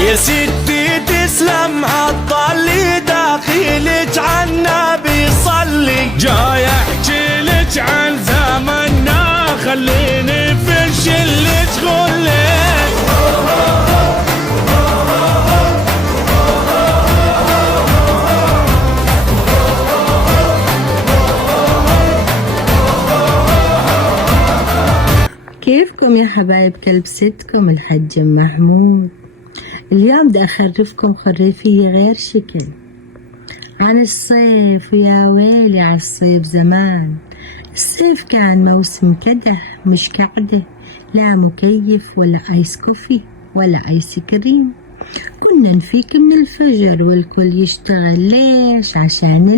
يا ستي تسلم هالطلي داخلك عنا بيصلي، جاي احكي لك عن زمننا خليني في شلك غلك. كيفكم يا حبايب كلب ستكم الحج محمود؟ اليوم بدي أخرفكم خريفية غير شكل عن الصيف، ويا ويلي على الصيف زمان. الصيف كان موسم كدح مش كعدة، لا مكيف ولا آيس كوفي ولا آيس كريم. كنا نفيك من الفجر والكل يشتغل. ليش؟ عشان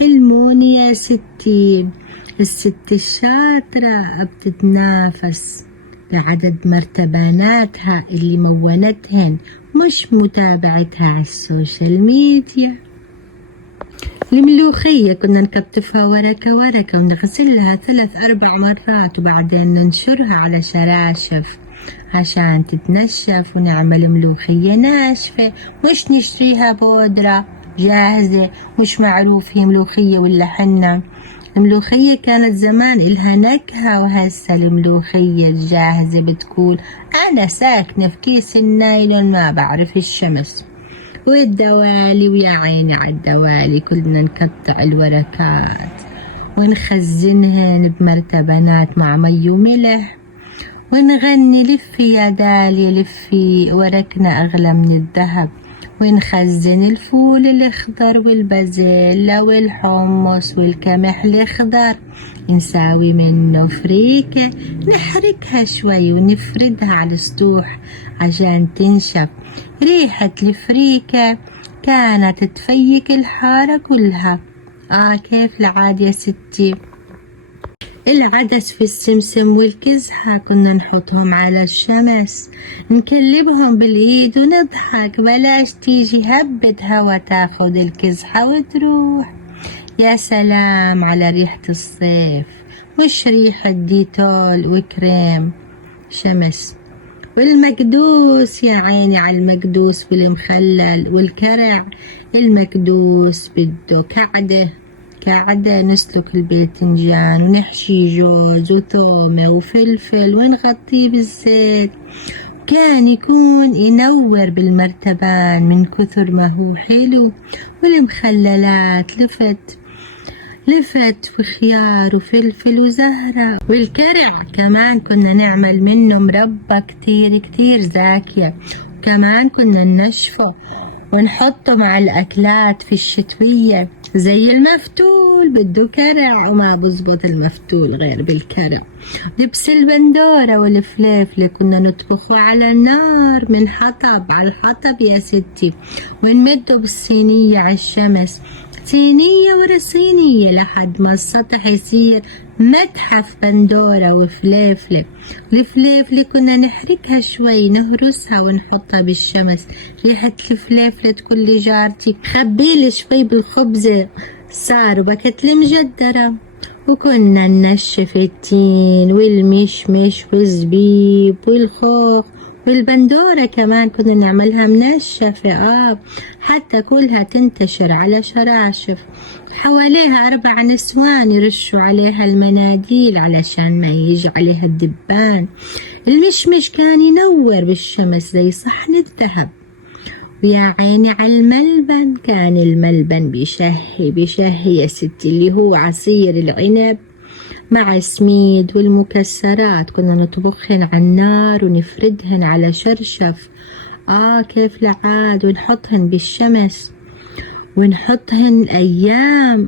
المونة يا ستي. الست الشاطرة بتتنافس بعدد مرتباناتها اللي مونتهن، مش متابعتها على السوشيال ميديا. الملوخية كنا نكتفها ورقة ورقة ونغسلها 3-4 مرات وبعدين ننشرها على شراشف عشان تتنشف ونعمل ملوخية ناشفة، مش نشتريها بودرة جاهزة مش معروف هي ملوخية ولا حنة. الملوخية كانت زمان إلها نكهة، وهسه الملوخية الجاهزة بتقول أنا ساكنة في كيس النايلون ما بعرف الشمس. والدوالي ويا عيني عالدوالي كلنا نقطع الورقات ونخزنهن بمرتبانات مع مي وملح ونغني لفي يا دالي لفي ورقنا أغلى من الذهب، ونخزن الفول الأخضر والبازيلا والحمص والقمح الأخضر، نساوي منه فريكة نحركها شوي ونفردها على السطوح عشان تنشف. ريحة الفريكة كانت تفيك الحارة كلها. كيف العاد يا ستي؟ العدس في السمسم والكزحة كنا نحطهم على الشمس نكلبهم بالإيد ونضحك، بلاش تيجي هبة هوا تاخد الكزحة وتروح. يا سلام على ريحة الصيف، مش ريحة ديتول وكريم شمس. والمكدوس يا عيني على المكدوس والمخلل والكرع. المكدوس بده كعدة نسلك الباذنجان ونحشي جوز وثومة وفلفل ونغطيه بالزيت، كان يكون ينور بالمرتبان من كثر ما هو حلو. والمخللات لفت وخيار وفلفل وزهرة. والكرع كمان كنا نعمل منه مربى كتير زاكية، وكمان كنا ننشفه ونحطه مع الأكلات في الشتوية زي المفتول بده كرع، وما بزبط المفتول غير بالكرع. دبس البندورة والفليفلة كنا نطبخه على النار من حطب على الحطب يا ستي، ونمده بالصينية على الشمس صينية ورا صينية لحد ما السطح يصير متحف بندورة وفليفلة. الفليفلة كنا نحركها شوي نهرسها ونحطها بالشمس، ريحة الفليفلة تقول لي جارتي خبيلي شوي بالخبزة صار بكت المجدرة. وكنا ننشف التين والمشمش والزبيب والخوخ والبندورة كمان كنا نعملها منشفة حتى كلها تنتشر على شراشف. حواليها 4 نسوان يرشوا عليها المناديل علشان ما يجي عليها الدبان. المشمش كان ينور بالشمس زي صحن الذهب. ويا عيني على الملبن، كان الملبن بيشهي يا ستي، اللي هو عصير العنب مع سميد والمكسرات كنا نطبخهن على النار ونفردهن على شرشف. كيف العاد، ونحطهن بالشمس ونحطهن أيام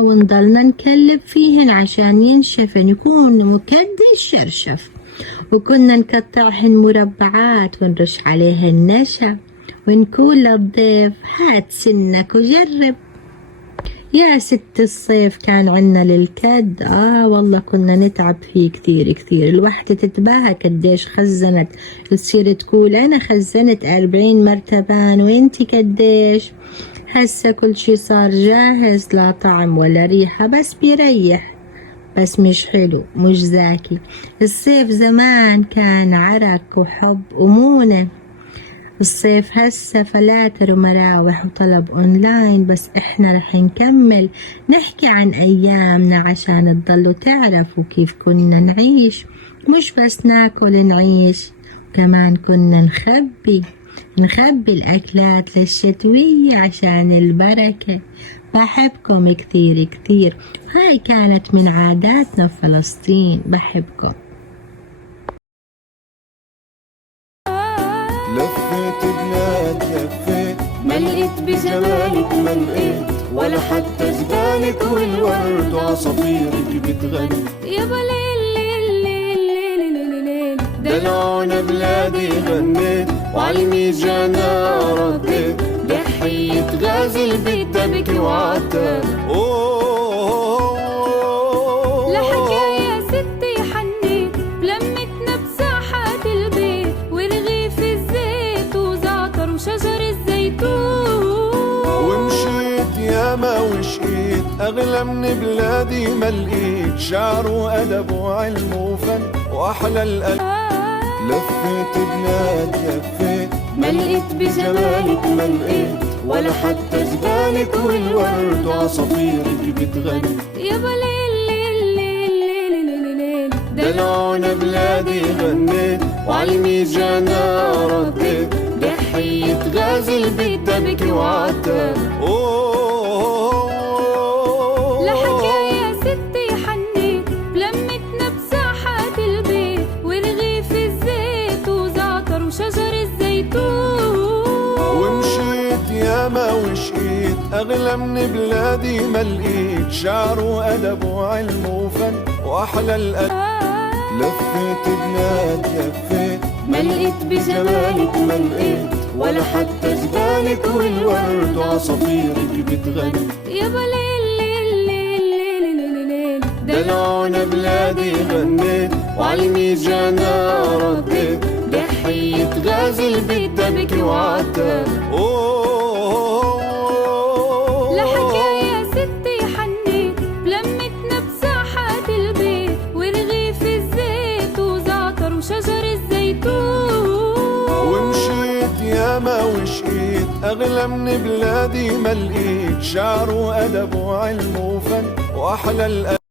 ونضلنا نكلب فيهن عشان ينشفن يكون مكدي الشرشف. وكنا نقطعهن مربعات ونرش عليهن نشا ونقول للضيف هات سنك وجرب. يا ست الصيف كان عنا للكد والله كنا نتعب فيه كتير. الوحدة تتباهى قديش خزنت، تصير تقول أنا خزنت 40 مرتبان وانتي قديش. هسه كل شي صار جاهز، لا طعم ولا ريحة، بس بيريح بس مش حلو مش زاكي. الصيف زمان كان عرق وحب ومونة. الصيف هسه فلاتر ومراوح وطلب أونلاين، بس إحنا رح نكمل نحكي عن أيامنا عشان تضلوا تعرفوا كيف كنا نعيش، مش بس ناكل نعيش، كمان كنا نخبي الأكلات للشتوية عشان البركة. بحبكم كتير كتير، هاي كانت من عاداتنا في فلسطين. بحبكم. لفيت بلاد لفيت ما لقيت بجمالك ما لقيت ولا حتى جبالك والورد وعصافيرك بتغني. يابا ليل ليل ليل ليل ليل دلعونا بلادي غنيت وعالميجانا رديت. ضحية غازل بتبكي وعتاب لحكاية ستي حنيت لمتنا بساحات البيت ورغيف الزيت وزعتر وشجر الزيتون. ومشيت ياما وشقيت أغلى من بلادي ما لقيت. شعر وأدب وعلم وفن وأحلى القلب. لفيت بلاد لفيت ما لقيت بجمالك ما لقيت ولا حتى جبالك والورد وعصافيرك بتغني. يابا ليل ليل ليل ليل ليل دلعونا بلادي غنيت وعالميجانا رديت. ضحية غازل بتبكي وعتاب لحكاية ستي حنيت لمتنا بساحات البيت ورغيف الزيت وزعتر وشجر الزيتون. ومشيت ياما وشقيت أغلى من بلادي ما لقيت. شعر وأدب وعلم وفن وأحلى القلب. لفيت بلاد لفيت ما لقيت بجمالك ما لقيت ولا حتى جبالك والورد وعصافيرك بتغني. يابا ليل ليل ليل ليل ليل دلعونا بلادي غنيت وعالميجانا رديت. ضحية غازل بتبكي وعتاب لحكاية ستي حنيت لمتنا بساحات البيت ورغيف الزيت وزعتر وشجر الزيتون. ومشيت ياما وشقيت أغلى من بلادي ما لقيت. شعر وأدب وعلم وفن وأحلى القلب.